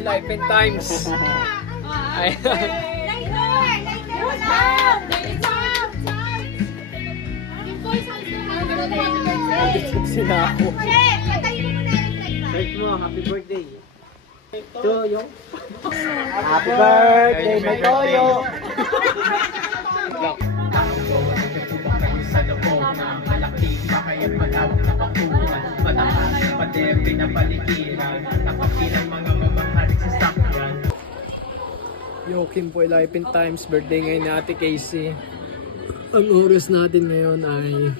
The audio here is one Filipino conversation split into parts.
Life and Times. Ay. Sina ako. Search mo, happy birthday. Toyo. Happy birthday, my Toyo. Sa loob ng malaki, makayang malawak na bakuran. Mataas na pader, pinapaligiran. Napakilang mga mamahaling sasakyan. Yo, Kim po, Life and Times. Birthday ngayon ni Ate Casey. Ang oras natin ngayon ay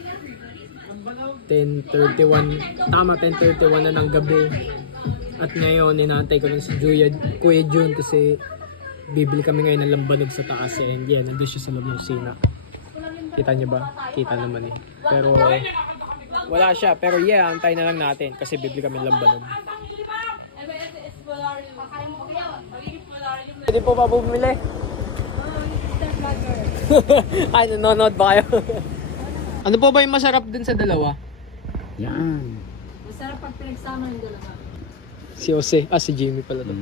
10:31. Tama, 10:31 na ng gabi. At ngayon, ninantay ko lang si Kuya Jun kasi bibili kami ngayon ng lambanog sa taas. And yan, nandun siya sa loob ng kusina. Kita niyo ba? Kita naman eh. Pero wala siya. Pero yeah, antay na lang natin kasi bibili kami ng lambanog. Pwede po ba bumili? Ay, nanonood ba kayo? Ano po ba yung masarap dun sa dalawa? Yan. Masarap pag pinagsama yung dalawa. Si Jose. Si Jimmy pala to.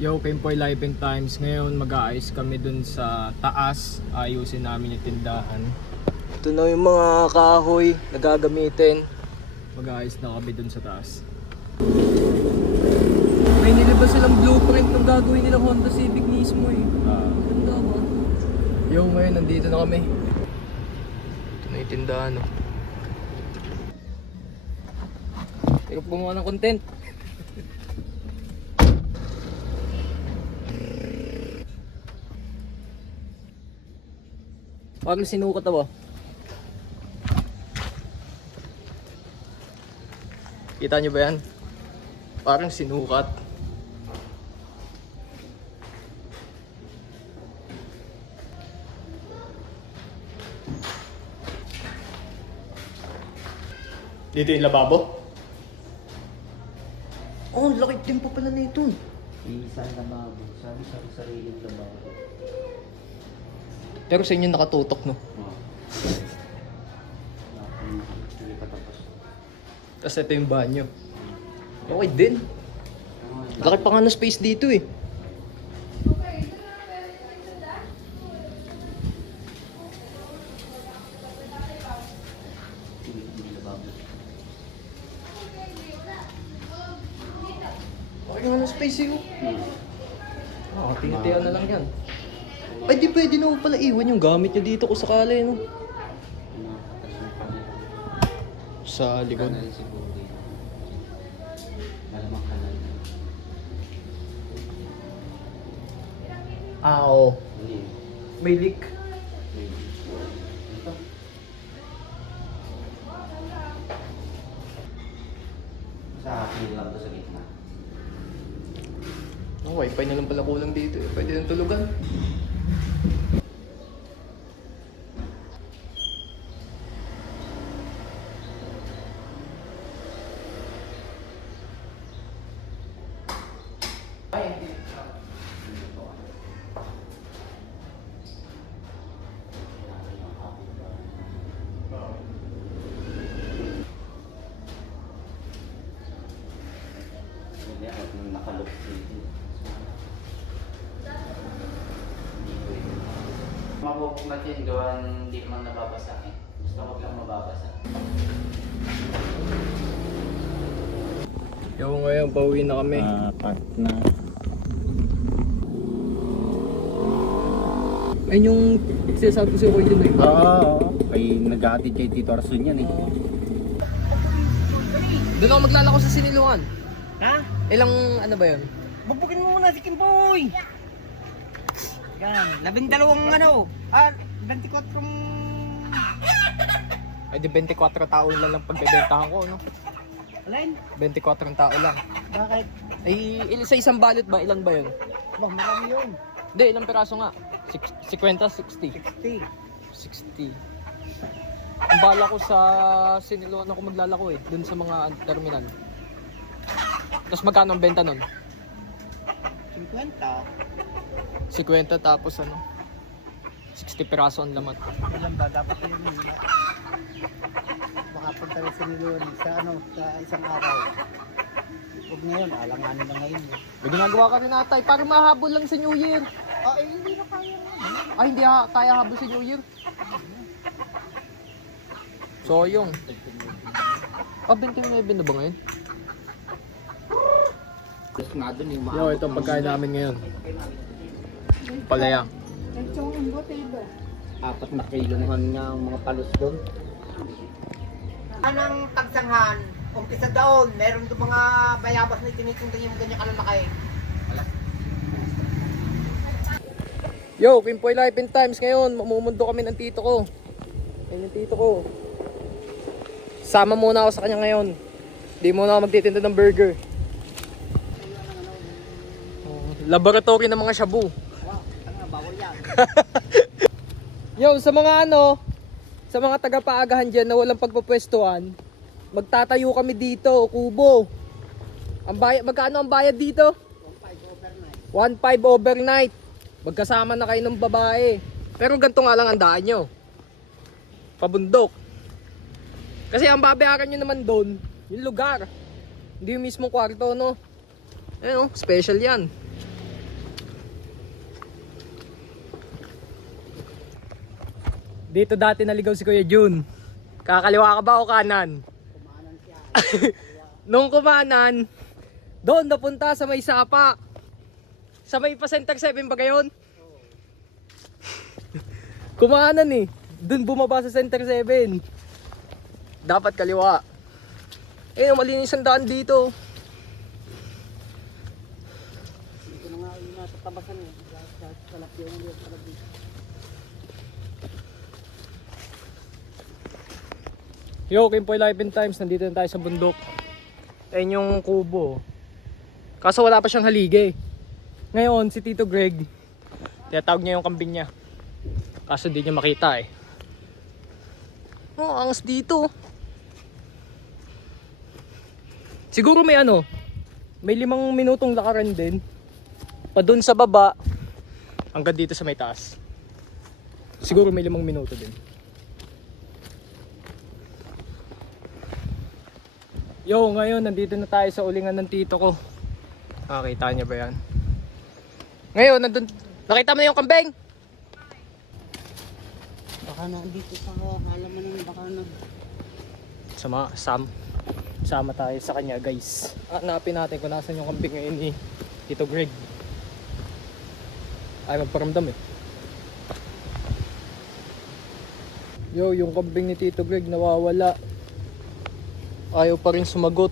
Yo, Kimpoy Life and Times. Ngayon mag-aayos kami dun sa taas. Ayusin namin yung tindahan. Ito na yung mga kahoy na gagamitin. Mag-aayos na kami dun sa taas. May nilabas silang blueprint ng gagawin nilang Honda Civic mismo eh. Ganda ba? Yo, ngayon nandito na kami. Ito na yung tindahan. Oh. Teka, gumawa ng content. Parang sinukat ba? Kita nyo ba yan? Parang sinukat. Dito yung lababo? Oh, laki din pa pala na ito. Isang lababo. Sabi sa sariling lababo. Pero sa inyo nakatutok, no? Hindi pa tapos. Tapos ito yung banyo. Okay din. Laki pa nga na space dito eh. Laki nga na space eh. Tinitiyan na lang yan. Ay, di pwede na pala iwan yung gamit nyo dito kung sakali, no? Sa likod. Kanal siguro. Malamang kanal. Oo. Hindi. May leak. Ito. Sa akin lang to sa gitna. Oh, wifi na lang pala kulang dito eh. Pwede nang tulugan. Hindi ako nung nakalok dito. Mabubumat yun gawan hindi naman nababasa eh. Gusto ko lang mababasa. Yo, ngayon, pauwi na kami. Part na. Ayun yung sinasabi ko sa'yo ko yun eh. Oo. Ay nag-aatid kay Tito Arson yan eh. Doon ako maglalako sa Siniluan. Ha? Ilang ano ba yun? Bubugin mo muna si Kimboy! Yan, 12 ano, 24 Ay di 24 tao lang pagbebentahan ko, no? Alin? 24 tao lang. Bakit? Ay, sa isang balot ba? Ilan ba yun? Bah, marami yun. Hindi, ilang piraso nga? 50, 60. 60. 60. Ang bala ko sa Siniluan ako maglalako eh. Dun sa mga terminal. Tapos magkano ang benta nun? 50. 50 tapos ano? 60 piraso ang laman. Ilan ba? Dapat yun yun. Makapunta rin sa Niluan sa ano, sa isang araw. Huwag ngayon, alanganin na ngayon. May ginagawa ka rin atay, para mahabol lang sa New Year. Hindi na kaya naman. Ay, hindi kaya habol sa New Year. Soyong. 29 na ba ngayon? Tapos nga dun yung Yo, ito ang pagkain namin ngayon. Palaya. apat na kilohan nga ang mga palos doon. Anong tagsanghan? Umpisa doon, meron doon mga bayabas na tinitinda yung ganyan kalalaki. Yo, Kimpoy Life in Times ngayon. Mamumundo kami ng tito ko. Ayun yung tito ko. Sama muna ako sa kanya ngayon. Di muna ako magtitinda ng burger. Laboratory ng mga shabu. Bawal yan. Yo, sa mga sa mga taga-paagahan dyan na walang pagpapwestuhan, magtatayo kami dito, kubo. Ang bayad, magkano ang bayad dito? 1.5 overnight. Magkasama na kayo ng babae. Pero ganito nga lang ang daan nyo. Pabundok. Kasi ang babayaran nyo naman doon, yung lugar. Hindi yung mismong kwarto, no? Ayun, special yan. Dito dati naligaw si Kuya Jun. Kakaliwa ka ba o kanan? Kumanan siya. Nung kumanan, doon napunta sa may sapa. Sa may pa Center 7 ba gayon? Kumanan eh. Doon bumaba sa Center 7. Dapat kaliwa. Eh, malinis ang daan dito. Ito na nga yung nasa tabasan eh. Salap yung salap dito. Yo, Kimpoy Life in Times, nandito na tayo sa bundok. Ayun yung kubo. Kaso wala pa siyang haligi. Ngayon, si Tito Greg, tinatawag niya yung kambing niya. Kaso di niya makita eh. Oh, angas dito. Siguro may may 5 minutong lakaran din. Pa dun sa baba, hanggang dito sa may taas. Siguro may 5 minuto din. Yo, ngayon nandito na tayo sa ulingan ng tito ko. Nakakita niyo ba yan? Ngayon, nakita mo na yung kambing? Baka nandito sa halaman ng baka na. Sama tayo sa kanya, guys. Hanapin natin kung nasan yung kambing ngayon ni Tito Greg. Ay, magparamdam eh. Yo, yung kambing ni Tito Greg nawawala. Ayaw pa rin sumagot.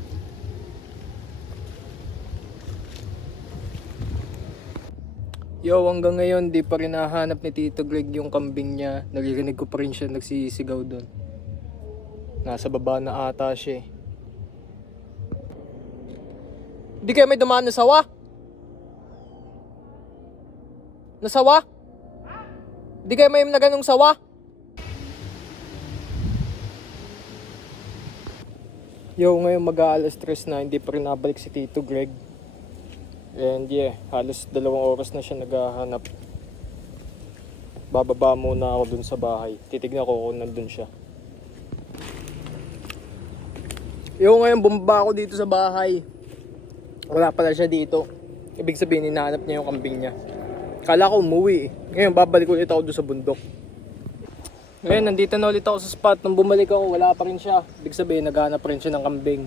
Yo, hanggang ngayon di pa rin nahanap ni Tito Greg yung kambing niya. Naririnig ko pa rin siya nagsisigaw doon. Nasa baba na ata siya. Di kayo may dumaan na sawa? Nasawa? Di kayo may naganong sawa? Yo, ngayon mag-aalas 3 na, hindi pa rin nabalik si Tito Greg. And yeah, halos 2 oras na siya naghahanap. Bababa muna ako dun sa bahay. Titignan ko kung nandun siya. Yo, ngayon bumaba ako dito sa bahay. Wala pala siya dito. Ibig sabihin, hinahanap niya yung kambing niya. Kala ko umuwi eh. Ngayon babalik ulit ako dun sa bundok. Ngayon, nandito na ulit ako sa spot. Nung bumalik ako, wala pa rin siya. Ibig sabihin, naghahanap pa rin siya ng kambing.